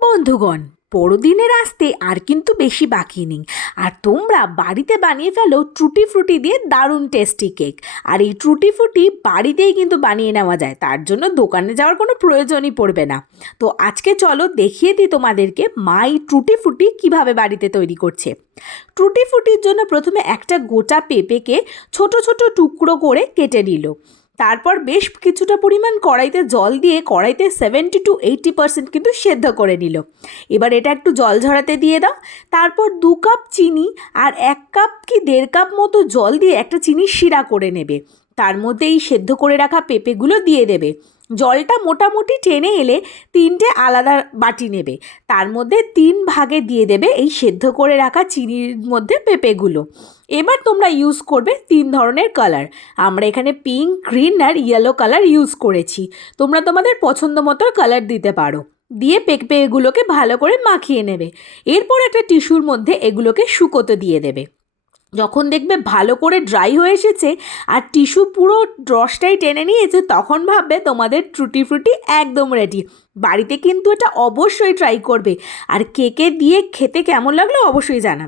বন্ধুগণ, বড়দিনের আসতে আর কিন্তু বেশি বাকি নেই। আর তোমরা বাড়িতে বানিয়ে ফেলো টুটি ফ্রুটি দিয়ে দারুণ টেস্টি কেক। আর এই টুটি ফ্রুটি বাড়িতেই কিন্তু বানিয়ে নেওয়া যায়, তার জন্য দোকানে যাওয়ার কোনো প্রয়োজনই পড়বে না। তো আজকে চলো দেখিয়ে দিই তোমাদেরকে মা এই টুটি ফ্রুটি কীভাবে বাড়িতে তৈরি করছে। টুটি ফ্রুটির জন্য প্রথমে একটা গোটা পেঁপেকে ছোট ছোট টুকরো করে কেটে নিল। তারপর বেশ কিছুটা পরিমাণ কড়াইতে জল দিয়ে কড়াইতে 70-80% কিন্তু সেদ্ধ করে নিল। এবার এটা একটু জল ঝরাতে দিয়ে দাও। তারপর 2 কাপ চিনি আর 1 কাপ কি 1.5 কাপ মতো জল দিয়ে একটা চিনির শিরা করে নেবে। তার মধ্যে এই সেদ্ধ করে রাখা পেঁপেগুলো দিয়ে দেবে। জলটা মোটামুটি টেনে এলে 3টে আলাদা বাটি নেবে, তার মধ্যে 3 ভাগে দিয়ে দেবে এই সেদ্ধ করে রাখা চিনির মধ্যে পেঁপেগুলো। এবার তোমরা ইউজ করবে 3 ধরনের কালার। আমরা এখানে পিঙ্ক, গ্রিন আর ইয়েলো কালার ইউজ করেছি। তোমরা তোমাদের পছন্দ মতো কালার দিতে পারো। দিয়ে পেঁপেগুলোকে ভালো করে মাখিয়ে নেবে। এরপর একটা টিস্যুর মধ্যে এগুলোকে শুকোতে দিয়ে দেবে। যখন দেখবে ভালো করে ড্রাই হয়ে এসেছে আর টিস্যু পুরো রসটাই টেনে নিয়েছে, তখন ভাববে তোমাদের টুটি ফ্রুটি একদম রেডি। বাড়িতে কিন্তু এটা অবশ্যই ট্রাই করবে। আর কেকে দিয়ে খেতে কেমন লাগলো অবশ্যই জানাবে।